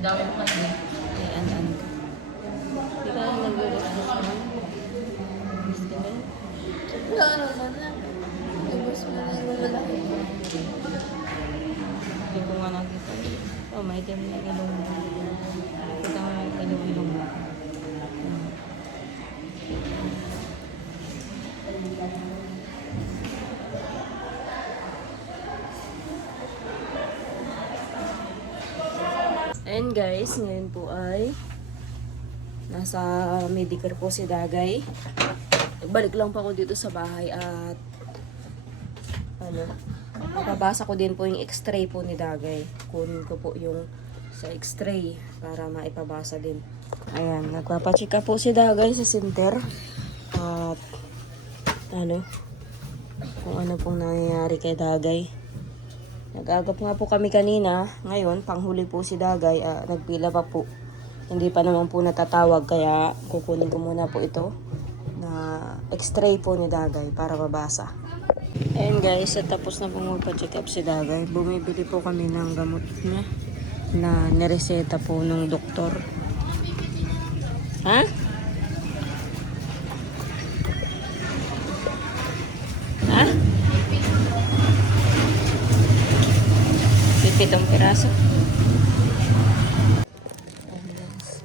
dami mo kasi. Ayan, ano. Hindi ka lang nag-request naman. Gusto mo? Wala naman na. Ibus mo na yung malaki. Hindi ko nga nakita. Oh, may itim na ilong mo. Kita mo yung ilong mo. And guys, ngayon po ay nasa Medicare po si Dagay. Balik lang po ako dito sa bahay at ano, mapabasa ko din po yung x-ray po ni Dagay. Kunin ko po yung sa x-ray para maipabasa din. Ayan, nagpapachika po si Dagay sa center. At ano, kung ano pong nangyayari kay Dagay. Nag-agap nga po kami kanina. Ngayon, panghuli po si Dagay. Nagpila pa po. Hindi pa naman po natatawag. Kaya kukunin ko muna po ito na x-ray po ni Dagay para mabasa. Ayan guys, tapos na po magpa-check up si Dagay. Bumibili po kami ng gamot niya na nireseta po ng doktor. Ha? Ha? 7 piraso.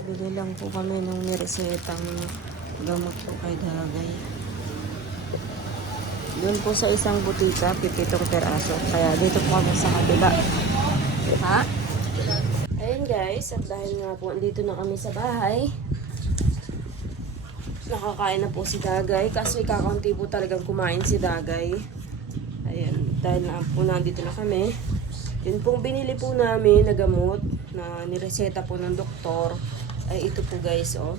Bili lang po kami ng niresetang gamot po kay Dagay. Doon po sa isang butika, 7 piraso. Kaya dito po kami sa kabila. Ha? Ayun guys, at dahil nga po andito na kami sa bahay, nakakain na po si Dagay. Kaso ikakaunti po talagang kumain si Dagay. Ayan, dahil na po nandito na kami. Yun pong binili po namin na gamot na nireseta po ng doktor ay ito po guys, oh.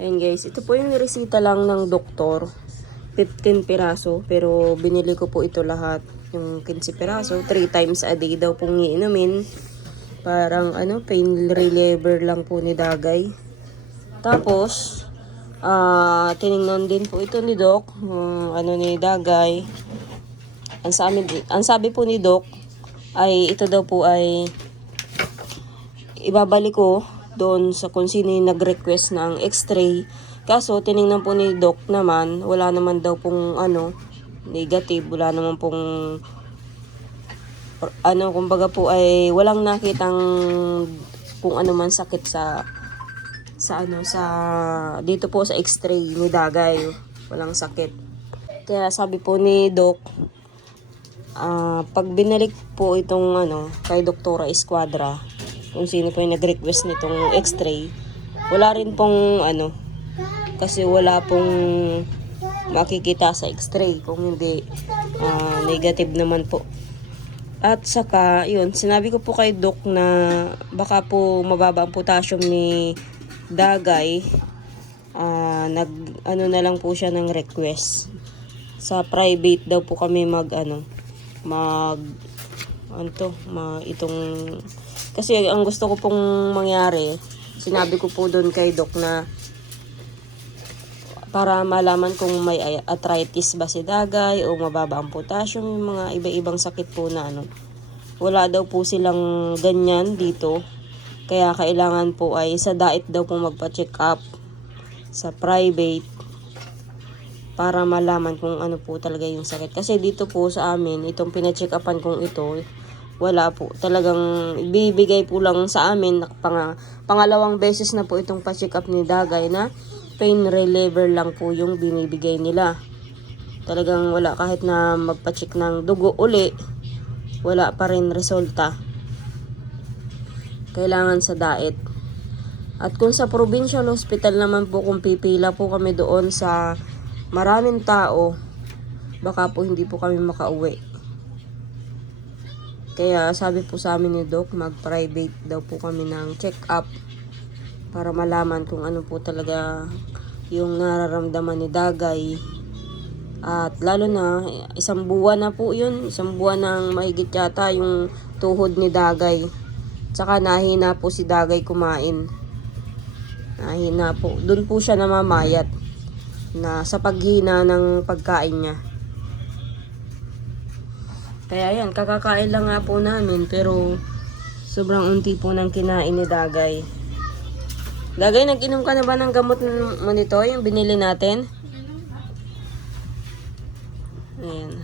Ayun guys, ito po yung nireseta lang ng doktor. 15 piraso, pero binili ko po ito lahat. Yung 15 piraso, 3 times a day daw pong iinumin. Parang ano, pain reliever lang po ni Dagay. Tapos, tiningnan din po ito ni Doc, ano ni Dagay. Ang sabi po ni Doc ay ito daw po ay ibabalik ko doon sa kung sino yung nag-request ng x-ray. Kaso tiningnan po ni Doc naman, wala naman daw pong ano, negative, wala naman pong ano, kumbaga po ay walang nakitang kung ano man sakit sa dito po sa x-ray ni Dagay, walang sakit. Kaya sabi po ni Doc, pag binalik po itong ano kay Doktora Esquadra, kung sino po yung nag-request nitong x-ray, wala rin pong ano, kasi wala pong makikita sa x-ray kung hindi negative naman po. At saka yun, sinabi ko po kay Doc na baka po mababa ang potassium ni Dagay. Ano na lang po siya ng request. Sa private daw po kami itong kasi ang gusto ko pong mangyari, sinabi ko po doon kay Doc na para malaman kung may arthritis ba si Dagay o mababa ang potassium, yung mga iba-ibang sakit po na ano. Wala daw po silang ganyan dito. Kaya kailangan po ay sa diet daw po magpa-check up sa private para malaman kung ano po talaga yung sakit. Kasi dito po sa amin, itong pina-check upan kong ito, wala po. Talagang bibigay po lang sa amin. Pangalawang beses na po itong pa-check up ni Dagay na pain reliever lang po yung binibigay nila. Talagang wala, kahit na magpa-check ng dugo uli, wala pa rin resulta. Kailangan sa diet. At kung sa provincial hospital naman po, kung pipila po kami doon sa maraming tao, baka po hindi po kami makauwi. Kaya sabi po sa amin ni Doc, mag-private daw po kami ng check-up para malaman kung ano po talaga yung nararamdaman ni Dagay. At lalo na, isang buwan na po yun. Isang buwan nang mahigit yata yung tuhod ni Dagay. Tsaka nahina po si Dagay kumain. Nahina po. Doon po siya namamayat na sa paghina ng pagkain niya. Kaya yan, kakakain lang nga po namin pero sobrang unti po ng kinain ni Dagay. Dagay, nag-inom ka na ba ng gamot mo nito, yung binili natin? Ayan.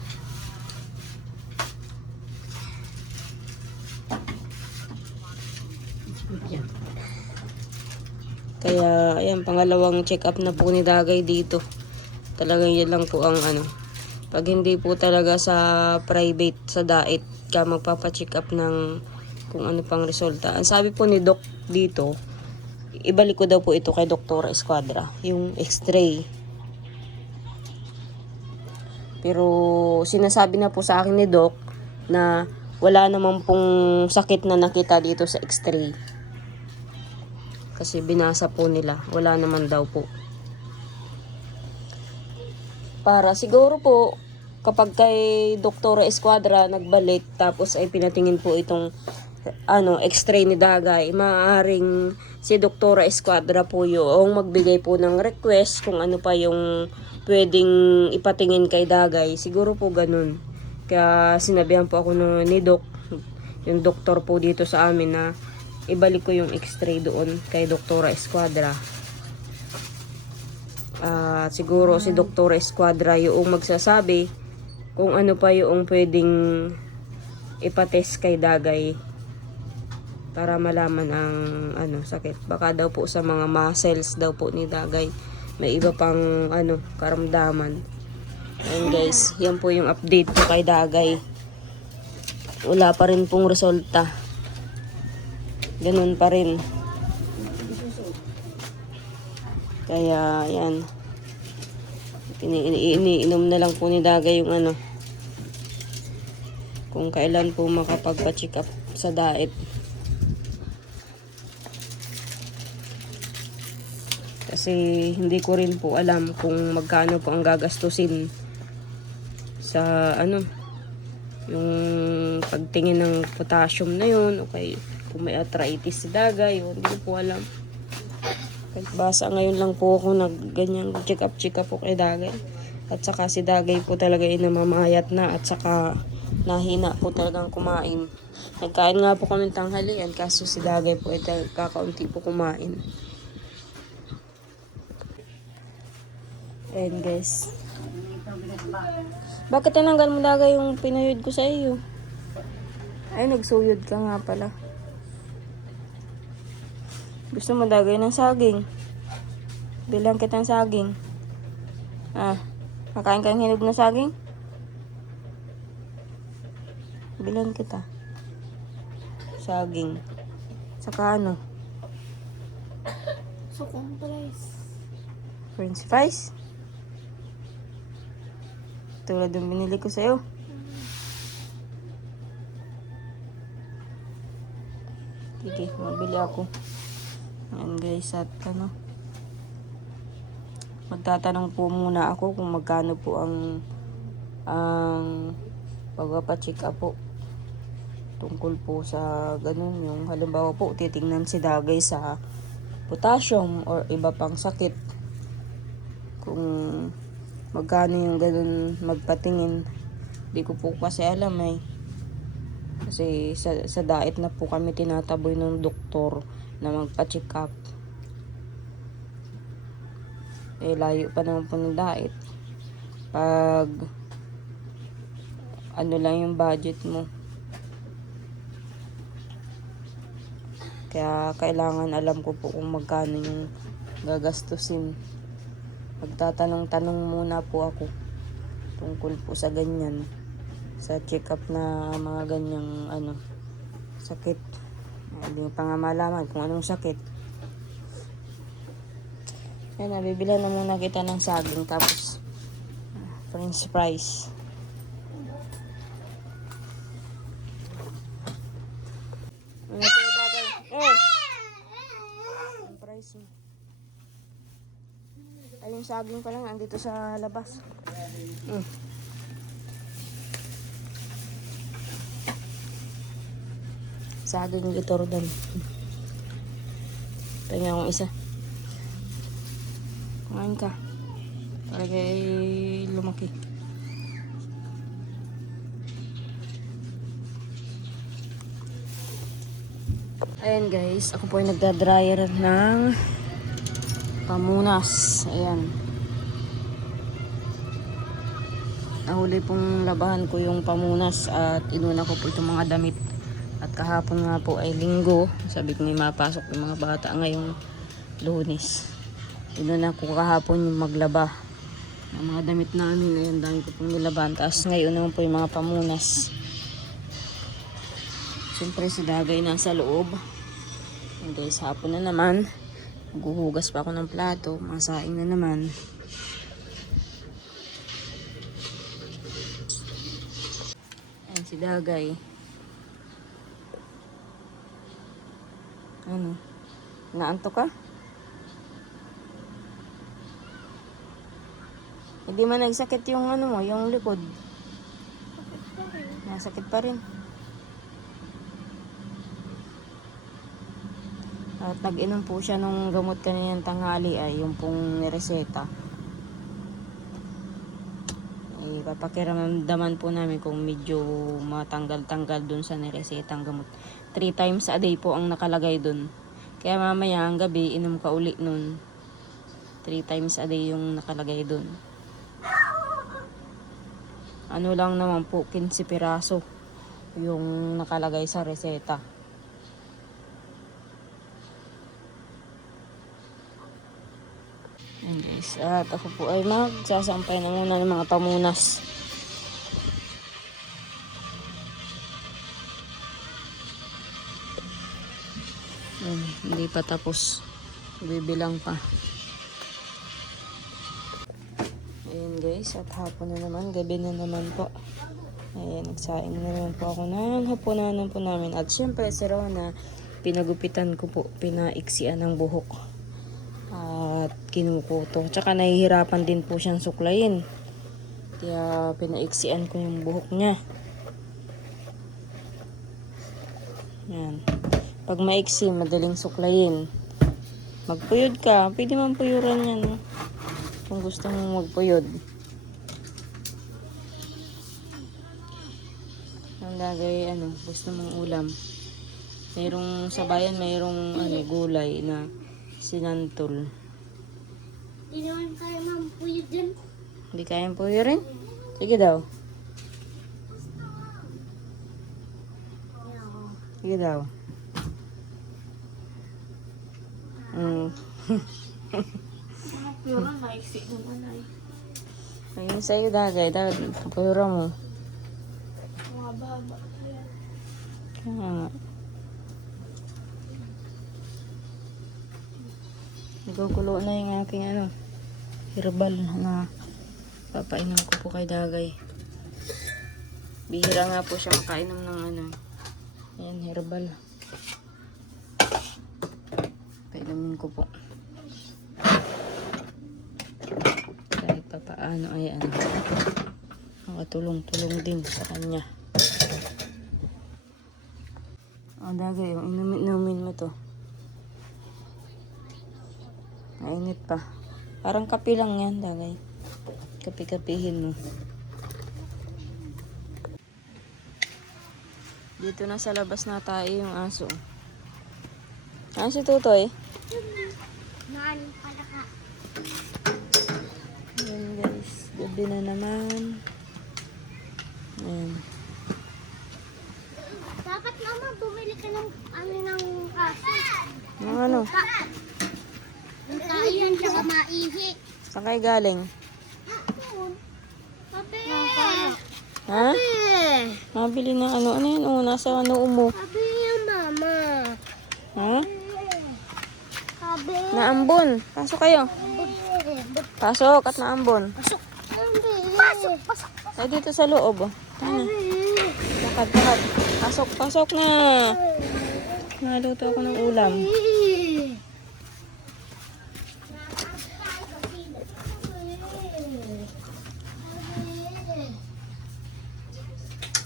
Kaya, ayan, pangalawang check-up na po ni Dagay dito. Talagang yan lang po ang ano. Pag hindi po talaga sa private, sa DAIT, ka magpapacheck up ng kung ano pang resulta. Ang sabi po ni Doc dito, ibalik ko daw po ito kay Doktora Escuadra, yung x-ray. Pero sinasabi na po sa akin ni Doc na wala naman pong sakit na nakita dito sa x-ray. Kasi binasa po nila, wala naman daw po. Para siguro po, kapag kay Doktora Escuadra nagbalik, tapos ay pinatingin po itong x-ray ni Dagay, maaaring si Doktora Escuadra po yung magbigay po ng request kung ano pa yung pwedeng ipatingin kay Dagay. Siguro po ganun. Kaya sinabihan po ako ni Doc, yung doktor po dito sa amin, na ibalik ko yung x-ray doon kay Doktora Escuadra. Siguro si Doktora Escuadra yung magsasabi kung ano pa yung pwedeng ipatest kay Dagay para malaman ang sakit. Baka daw po sa mga muscles daw po ni Dagay may iba pang karamdaman. Ayun guys, yan po yung update po kay Dagay. Wala pa rin pong resulta. Ganun pa rin. Kaya yan. Iniinom na lang po ni Dagay yung kung kailan po makapagpa-check up sa DAIT. Kasi hindi ko rin po alam kung magkano po ang gagastusin sa yung pagtingin ng potassium na yun, okay, kung may arthritis si Dagay, hindi ko po alam. Basa ngayon lang po ako ganyang check up po kay Dagay. At saka si Dagay po talaga namamayat na, at saka nahina po talagang kumain. Nagkain nga po kami tanghalian, kaso si Dagay po kakaunti po kumain. Ayan guys. Bakit tinanggal mo Dagay yung pinuyod ko sa iyo? Ay, nagsuyod ka nga pala. Gusto mo Dagay ng saging? Bilang kitang saging. Kakain kang hinog na saging? Bilang kita. Saging. Saka Sukong price. French fries? Tulad yung binili ko sa'yo. Sige, mabili ako. Ayan guys, at magtatanong po muna ako kung magkano po ang pagpapacheck up po tungkol po sa ganun. Yung halimbawa po, titingnan si Dagay sa potassium or iba pang sakit. Kung magkano yung ganun magpatingin, di ko po kasi alam kasi sa DAIT na po kami tinataboy ng doktor na magpa-check up. Layo pa naman po ng DAIT. Pag lang yung budget mo. Kaya kailangan alam ko po kung magkano yung gagastusin. Magtatanong-tanong muna po ako tungkol po sa ganyan. Sa check-up na mga ganyang sakit. Hindi pa nga malaman kung anong sakit. Yan, nabibilan na muna kita ng saging tapos French fries. Ano ito Dagay? Ang price mo. Ay, yung saging pa lang andito sa labas. Saging ito doon. Tingnan akong isa. Kumain ka. Para kay lumaki. Ayan guys, ako po ay nagda-dryer ng pamunas. Ayan. Nahuli pong labahan ko yung pamunas at inuna ko po itong mga damit. At kahapon nga po ay linggo. Sabi ko may mapasok yung mga bata ngayong Lunes. Inuna ko kahapon yung maglaba ng mga damit namin. Ayan, dami ko pong nilaban. Tapos ngayon naman po yung mga pamunas. Siyempre si Dagay nasa loob. And guys, hapon na naman. Maghuhugas pa ako ng plato. Masaing na naman. Ayan si Dagay. Ano? Naantok ka? Hindi man nagsakit yung ano mo, yung likod. Nasakit pa rin. At nag-inom po siya nung gamot kaninang tanghali ay yung pong nireseta. Papakiramdaman po namin kung medyo matanggal-tanggal dun sa niresetang gamot. 3 times a day po ang nakalagay dun. Kaya mamaya ang gabi inom ka uli nun. 3 times a day yung nakalagay dun. Ano lang naman po, 15 piraso yung nakalagay sa reseta. Ayan guys, at ako po ay magsasampay na muna ng mga pamunas. Hindi pa tapos, bibilang pa. Ayan guys, at hapon na naman, gabi na naman po. Ayan, nagsaing na naman po ako ng hapunanan po namin. At syempre si Rona, pinagupitan ko po, pinaiksian ng buhok. At kinukuto. Tsaka nahihirapan din po siyang suklayin. Kaya pinaiksian ko yung buhok niya. Yan. Pag maiksi, madaling suklayin. Magpuyod ka. Pwede man puyuran yan. No? Kung gusto mong magpuyod. Ang lagay, gusto mong ulam. Mayroong sabayan, mayroong gulay na sinantol. Hindi naman kaya mampuyod dyan. Hindi kayang puyurin? Sige daw. Sige daw. Mga pura, maiksi naman ay. Ayun sa'yo, Dagay. Puyura mo. Mga baba. Kaya nga. Nagkukulo na yung aking herbal na papainom ko po kay Dagay. Bihira nga po siya makainom ng ayan, herbal. Painumin ko po. Kahit papaano ay makatulong-tulong din sa kanya. O Dagay, inumin mo to. Mainit pa. Parang kape lang yan, Dagay. Kape-kapihin mo. Dito na sa labas na tayo yung aso. Ano si Tutoy? Naan pala ka. Ayan guys, gabi na naman. Ayan. Dapat naman bumili ka ng ng kaso. Ano? Ayun siya maihi. Saan kayo galing? Papi! Ha? Mabili na ano yan? Nasa umo. Papi yung mama. Ha? Papi. Naambon. Pasok kayo. Pasok at naambon. Pasok. Pasok. Pasok. Ay, dito sa loob. Tana. Lakad. Pasok na. Naluto ako ng ulam.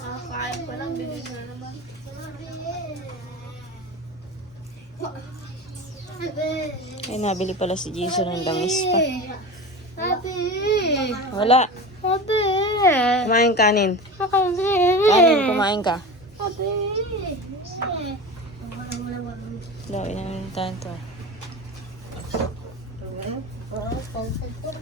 Kakain pa lang, bilis na naman. Ay, nabili pala si Jason ng langis pa. Papi. Wala. Papi. Kumain kanin. Papi. Kanin, kumain ka. Papi. Lain na yung tanto. Parang pagpag to.